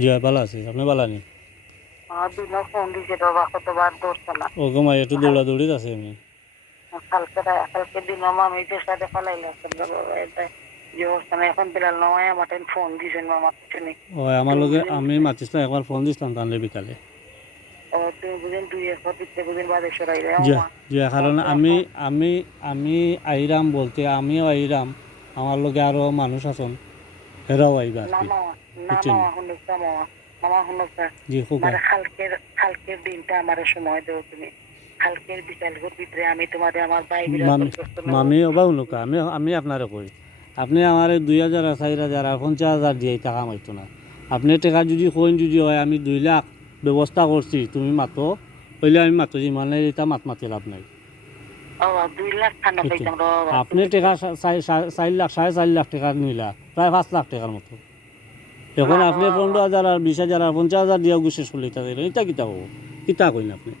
জি ভালো আছি, আপনি ভালো আনি? ও ঘুমাই একটু দৌড়াদৌড়ি আছে আমি। কালকে দিন মামিদের সাথে ফালাইলে যে অবস্থা এখন বিলাল নয় আমার ফোন দিয়েছেন মামা কিছু নেই। ও আমার লগে আমি মাতিছিলাম, একবার ফোন দিছিলাম তাহলে বিকালে। ও তুমি বুঝেন 2 দিতে বুঝেন বাদে সরাই দেয় জি মামা। জি, কারণ আমি আমি আইরাম বলতে আমিও আইরাম, আমার লগে আরো মানুষ আছেন, হেরাও আইবা আর না কি, মামা, না বুঝছেন? মামা শুনছা মামা, মামা শুনছা জি খুকা। মানে কালকের দিনটা আমার সময় দেবো তুমি। কালকের বিকালের ভিতরে আমি তোমাদের আমার ভাই মামি বিরাট মামি ওবা শুনুকা, আমি আমি আপনারে কই, আপনি আমার 2,000 4,000 আর 50,000 দিয়ে টাকা মাইতো না। আপনি টাকা যদি কইন যদি হয় আমি 2 লাখ ব্যবস্থা করছি, তুমি মাতো হইলে আমি মাতো, যে মানে এটা মাতি লাভ নাই, 2 লাখ ঠান্ডা বুঝছেন? পাইতাম বাবা আপনি তুমি। টাকা 4 লাখ 4.5 লাখ টাকা নিলা, প্রায় 5 লাখ টাকার মতো। এখন না আপনি বাবা, 15,000 আর 20,000 আর 50,000 দিয়ে গুছিয়ে চলিতে দিলেন, এটা কিতা হবো? কিতা কইন আপনি?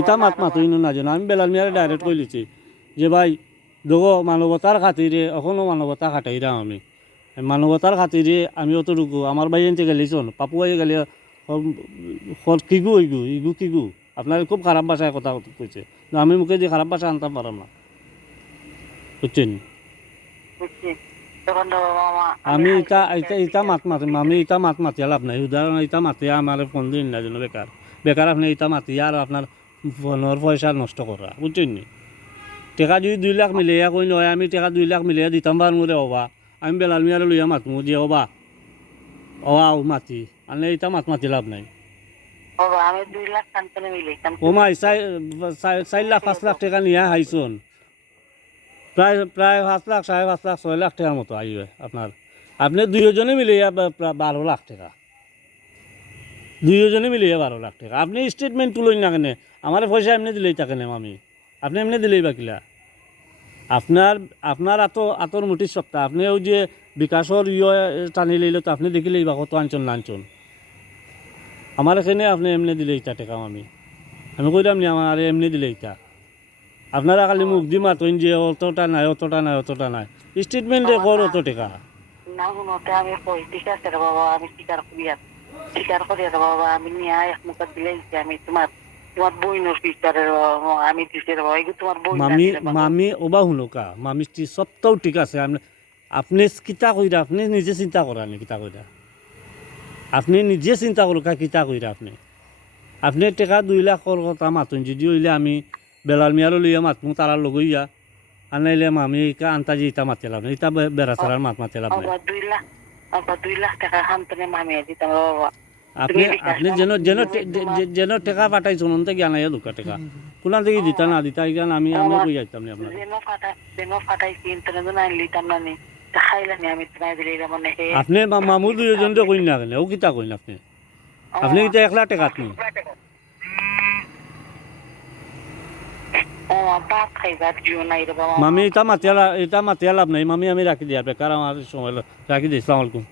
ইটা না বাবা, মাতুই না জানো, আমি বেলাল মিয়ারে ডাইরেক্ট কই লিছি যে ভাই দেখো মানবতার খাতিরে এখনো মানবতা খাটাইরাম আমি, মানবতার খাতিরে আমি অতটুকু আমার ভাই এনতে গেলিছন পাপু ভাই গেলে কিগু ইগু ইগু কিগু আপনার খুব খারাপ ভাষায় কথা কইছে, আমি মুখে দিয়ে খারাপ ভাষা আনতে পারাম না, বুঝছেন? বুঝছি। তখন তো মামা আমি আমি হালকা ইটা ইটা বিকাল ইটা মাত মাতি আমি ইটা মাতিয়া লাভ নাই, উদাহরণ ইটা মাতিয়া আমার ফোন দিন না জন্য বেকার বেকার আপনি ইটা মাতিয়া আর আপনার ফোনের পয়সা নষ্ট করা, বুঝছেন নি? টাকা যদি 2 লাখ মিলিয়া কই নয়, আমি টাকা 2 লাখ মিলিয়া দিতাম বার মোরে হবা, আমি বেলাল মিয়ারে লইয়া মাতমু দিয়ে হবা ও মাতি আনলে এটা মাতি লাভ নাই। বাবা আমি 2 লাখ কান্তনে মিলাইতাম ও তুমি। মাই 4 লাখ 5 লাখ টাকা নিয়ে হাইছুন, প্রায় প্রায় 5 লাখ 5.5 লাখ 6 লাখ টাকার মতো আইবে আপনার, আপনি দুইজনে মিলিয়া 12 লাখ টাকা, দুইজনে মিলিয়া 12 লাখ টাকা। আপনি স্টেটমেন্ট তুলই না কেন, আমার পয়সা এমনি দিলেই থাকে না আমি, আপনি এমনি দিলেই বা কিলা? আপনার আপনার আতর মুঠির সপ্তাহ, আপনি ওই যে বিকাশর টানি লইলে তো আপনি দেখিলেই বা কত আনচন না আনচন, আমার এখানে আপনি এমনি দিলে ইটা টেকা আমি কইলাম নি আমার এমনি দিলে ইটা, আপনারা খালি মুখ দি মাতইন যে অতটা নাই অতটা নাই অতটা নাই, স্টেটমেন্টে বাবা কর না, অত টাকা। না শুনোতে আমি কই ঠিক আছে রে বাবা, আমি স্বীকার করি রে বাবা, আমি নিয়ে এক মুখ দিলেইছি আমি তোমার তোমার বই নষ্টারে আমি দিছি রে বাবা, এগুলো তোমার বই না মামি দিলে বাবা। মামি ওবা শুনুকা, মামি সবটাও ঠিক আছে, আপনি কিতা কইরা আপনি নিজে চিন্তা করা নি কিতা কইরা, আপনি নিজে চিন্তা করুকা কিতা কইরা আপনি, আপনি টাকা 2 লাখর কথা মাতুন যদি হইলে আমি বেলাল মিয়ারও লইয়া মাতমু তারার লগইয়া, আর নাইলে আমি আন্তাজি ইটা মাতি লাভ নাই, ইটা বেড়া ছাড়ার মাতি লাভ নাই। বাবা 2 লাখ, বাবা 2 লাখ টাকা হামতনে মামিয়ে দিতাম রে বাবা। আপনি তুমি বিকাশ আপনি যেন যেন যেন টাকা পাঠাইছেন অন্তে জ্ঞান আইয়া দুকা টাকা কোন থেকে দিতা না দিতা এখান আমি কই যাইতাম না আপনার। যেন ফাটাইছি ইন্টারনেট না লিতাম না নি খাইলানি আমি তোমায় দিলে মানে হে আপনি মামু দুইজন তো কইন না কেন, ও কিতা কইন আপনি, আপনি কিতা 1 লাখ টাকা নি? ও বাপ খাইবার জিও নাই রে বাবা। মামি এটা মাতিয়া লাভ নাই, মামি আমি রাখি দিয়া বেকার আমার সময় রাখি দিই, আসসালামু আলাইকুম।